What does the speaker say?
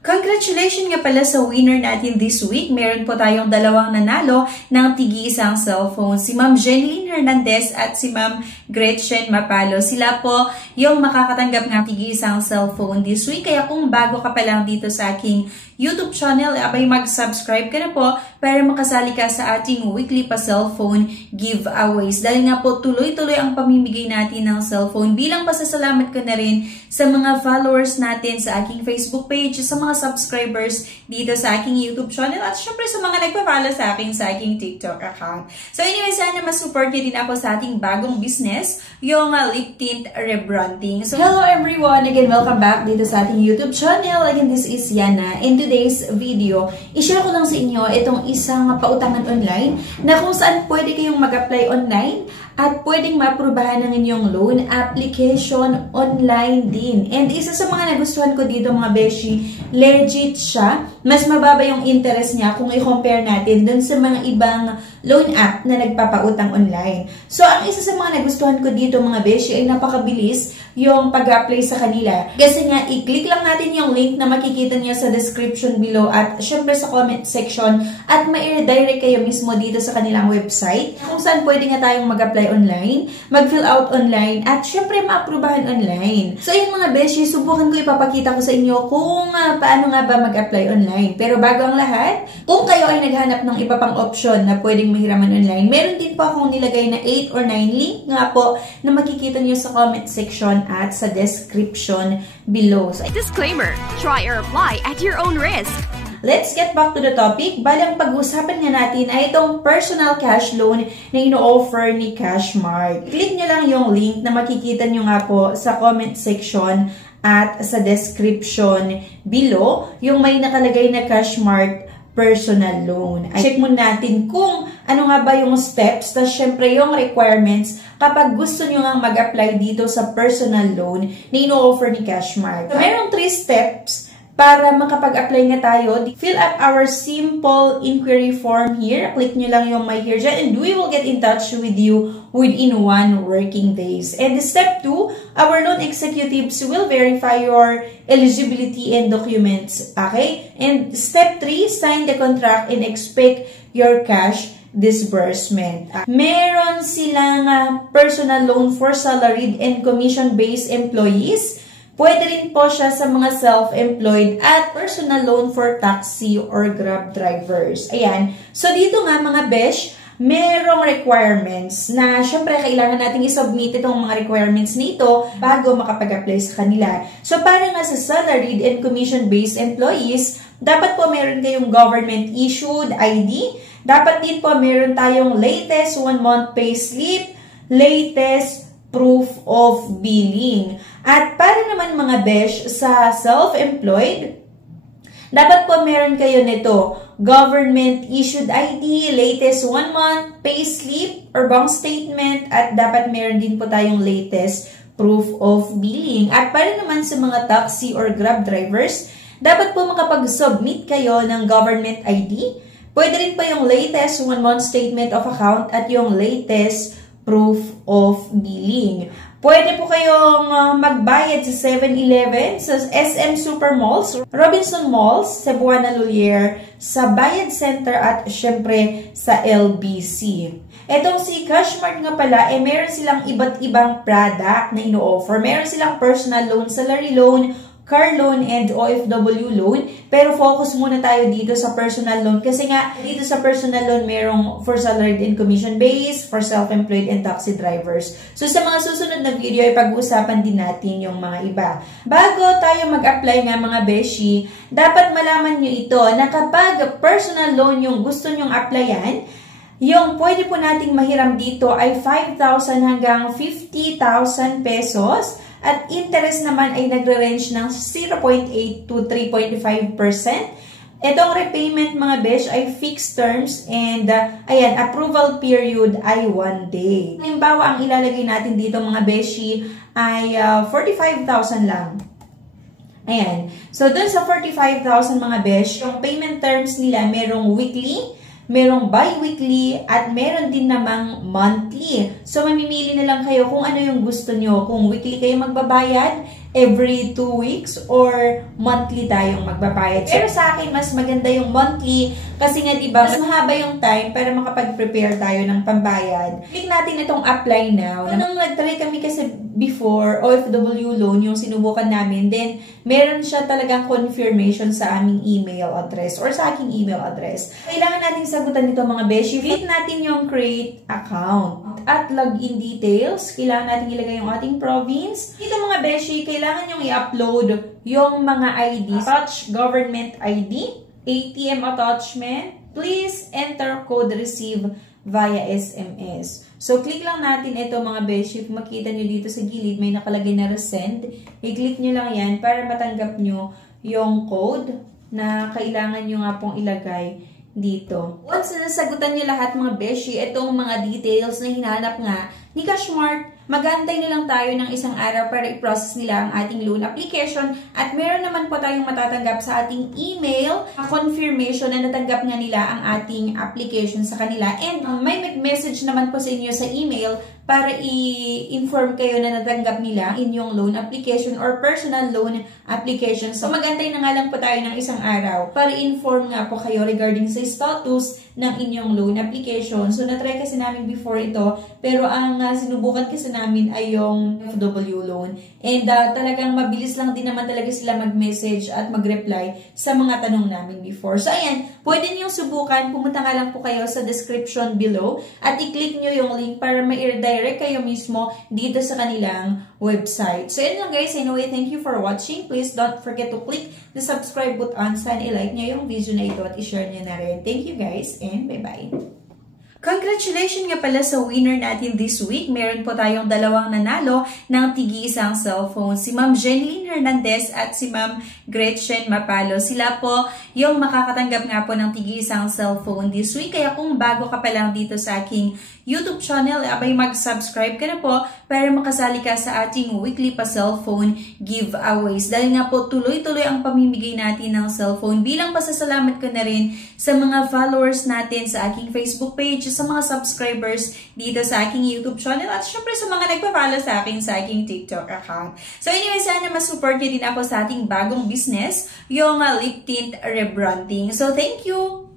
Congratulations nga pala sa winner natin this week. Meron po tayong dalawang nanalo ng tigi-isang cellphone. Si Ma'am Jeneline Hernandez at si Ma'am Gretchen Mapalo. Sila po yung makakatanggap ng tigi-isang cellphone this week. Kaya kung bago ka pa lang dito sa aking YouTube channel, abay mag-subscribe ka na po para makasali ka sa ating weekly pa cellphone giveaways. Dahil nga po tuloy-tuloy ang pamimigay natin ng cellphone. Bilang pasasalamat ko na rin sa mga followers natin sa aking Facebook page, sa mga subscribers dito sa aking YouTube channel at syempre sa mga nagpa-follow sa akin sa aking TikTok account. So anyway, sana masupport niyo din ako sa ating bagong business, yung lip tint rebranding. So hello everyone! Again, welcome back dito sa ating YouTube channel. Again, this is Yana. In today's video, i-share ko lang sa inyo itong isang pautangan online na kung saan pwede kayong mag-apply online at pwedeng maaprubahan ng inyong loan application online din. And isa sa mga nagustuhan ko dito mga beshi, legit siya. Mas mababa yung interest niya kung i-compare natin dun sa mga ibang loan app na nagpapautang online. So, ang isa sa mga nagustuhan ko dito mga beshi ay napakabilis yung pag-apply sa kanila. Kasi nga, i-click lang natin yung link na makikita niyo sa description below at syempre sa comment section at ma-redirect kayo mismo dito sa kanilang website kung saan pwede nga tayong mag-apply online, mag-fill out online at syempre ma-aprubahan online. So, yung mga beshi, subukan ko ipapakita ko sa inyo kung paano nga ba mag-apply online. Pero bago ang lahat, kung kayo ay naghanap ng iba pang option na pwedeng mahiraman online, meron din po akong nilagay na 8 or 9 link nga po na makikita niyo sa comment section at sa description below. So, disclaimer, try or apply at your own risk. Let's get back to the topic. Balang pag-usapan nga natin ay itong personal cash loan na ino-offer ni Cashmart. Click nyo lang yung link na makikita nyo nga po sa comment section at sa description below, yung may nakalagay na Cashmart personal loan. Check muna natin kung ano nga ba yung steps, tas syempre yung requirements kapag gusto nyo nga mag-apply dito sa personal loan na ino-offer ni Cashmart. So, mayroong 3 steps para makapag-apply nga tayo. Fill up our simple inquiry form here. Click nyo lang yung my here dyan and we will get in touch with you within 1 working days. And step 2, our loan executives will verify your eligibility and documents. Okay? And step 3, sign the contract and expect your cash disbursement. Meron silang personal loan for salaried and commission-based employees. Pwede rin po siya sa mga self-employed at personal loan for taxi or Grab drivers. Ayan. So, dito nga mga besh, merong requirements na syempre kailangan natin i-submit itong mga requirements nito bago makapag-apply sa kanila. So, para nga sa salaried and commission-based employees, dapat po meron kayong government-issued ID. Dapat din po meron tayong latest 1-month payslip, latest proof of billing. At para naman mga besh sa self-employed, dapat po meron kayo nito, government-issued ID, latest 1-month payslip or bank statement, at dapat meron din po tayong latest proof of billing. At para naman sa mga taxi or Grab drivers, dapat po makapag-submit kayo ng government ID. Pwede rin po yung latest 1-month statement of account at yung latest proof of billing. Pwede po kayong magbayad sa 7-Eleven, sa SM Supermalls, Robinson Malls, Cebuana Lulier, sa Bayad Center at syempre sa LBC. Etong si Cashmart nga pala, meron silang iba't ibang product na ino-offer. Meron silang personal loan, salary loan, car loan, and OFW loan. Pero focus muna tayo dito sa personal loan kasi nga dito sa personal loan merong for salaried and commission based, for self-employed and taxi drivers. So sa mga susunod na video ay pag-uusapan din natin yung mga iba. Bago tayo mag-apply nga mga beshi, dapat malaman nyo ito na kapag personal loan yung gusto nyong applyan, yung pwede po nating mahiram dito ay 5,000 hanggang 50,000 pesos. At interest naman ay nagre-range ng 0.8 to 3.5%. Itong repayment mga besh ay fixed terms and ayan, approval period ay 1 day. Halimbawa, ang ilalagay natin dito mga beshi ay 45,000 lang. Ayan. So, dun sa 45,000 mga besh, yung payment terms nila merong weekly, merong bi-weekly, at meron din namang monthly. So, mamimili na lang kayo kung ano yung gusto nyo. Kung weekly kayo magbabayad, every 2 weeks or monthly tayong magbabayad. Pero sa akin, mas maganda yung monthly kasi nga diba, mas mahaba yung time para makapag-prepare tayo ng pambayad. Click natin itong apply now. Nung nag-try kami kasi before, OFW loan yung sinubukan namin, then meron siya talagang confirmation sa aming email address or sa aking email address. Kailangan natin sagutan nito mga beshi. Click natin yung create account. At login details, kailangan natin ilagay yung ating province. Dito mga beshi, kailangan yung i-upload yung mga ID. Touch government ID, ATM attachment. Please enter code receive via SMS. So, click lang natin ito mga beshi. Kung makita nyo dito sa gilid, may nakalagay na resend. I-click nyo lang yan para matanggap nyo yung code na kailangan nyo nga pong ilagay dito. Once na nasagutan nyo lahat mga beshi, itong mga details na hinahanap nga ni Cashmart, mag-aantay na lang tayo ng isang araw para i-process nila ang ating loan application at meron naman po tayong matatanggap sa ating email confirmation na natanggap nga nila ang ating application sa kanila and may message naman po sa inyo sa email para i-inform kayo na natanggap nila inyong loan application or personal loan application. So mag-antay na nga lang po tayo ng isang araw para inform nga po kayo regarding sa status ng inyong loan application. So na-try kasi namin before ito pero ang sinubukan kasi namin ay yung FW loan. And talagang mabilis lang din naman talaga sila mag-message at mag-reply sa mga tanong namin before. So ayan, pwede niyong subukan. Pumunta nga lang po kayo sa description below at i-click nyo yung link para ma-redirect kayo mismo dito sa kanilang website. So yun lang guys. Anyway, thank you for watching. Please don't forget to click the subscribe button. Sana i-like nyo yung video na ito at i-share nyo na rin. Thank you guys and bye-bye. Congratulations nga pala sa winner natin this week. Meron po tayong dalawang nanalo ng tigi-isang cellphone. Si Ma'am Jeneline Hernandez at si Ma'am Gretchen Mapalo. Sila po yung makakatanggap nga po ng tigi-isang cellphone this week. Kaya kung bago ka pa lang dito sa aking YouTube channel, abay mag-subscribe ka na po para makasali ka sa ating weekly pa cellphone giveaways. Dahil nga po tuloy-tuloy ang pamimigay natin ng cellphone. Bilang pasasalamat ko na rin sa mga followers natin sa aking Facebook page, sa mga subscribers dito sa aking YouTube channel at syempre sa mga nagpa-follow sa akin sa aking TikTok account. So anyway, sana mas-support nyo din ako sa ating bagong business, yung lip tint rebranding. So thank you!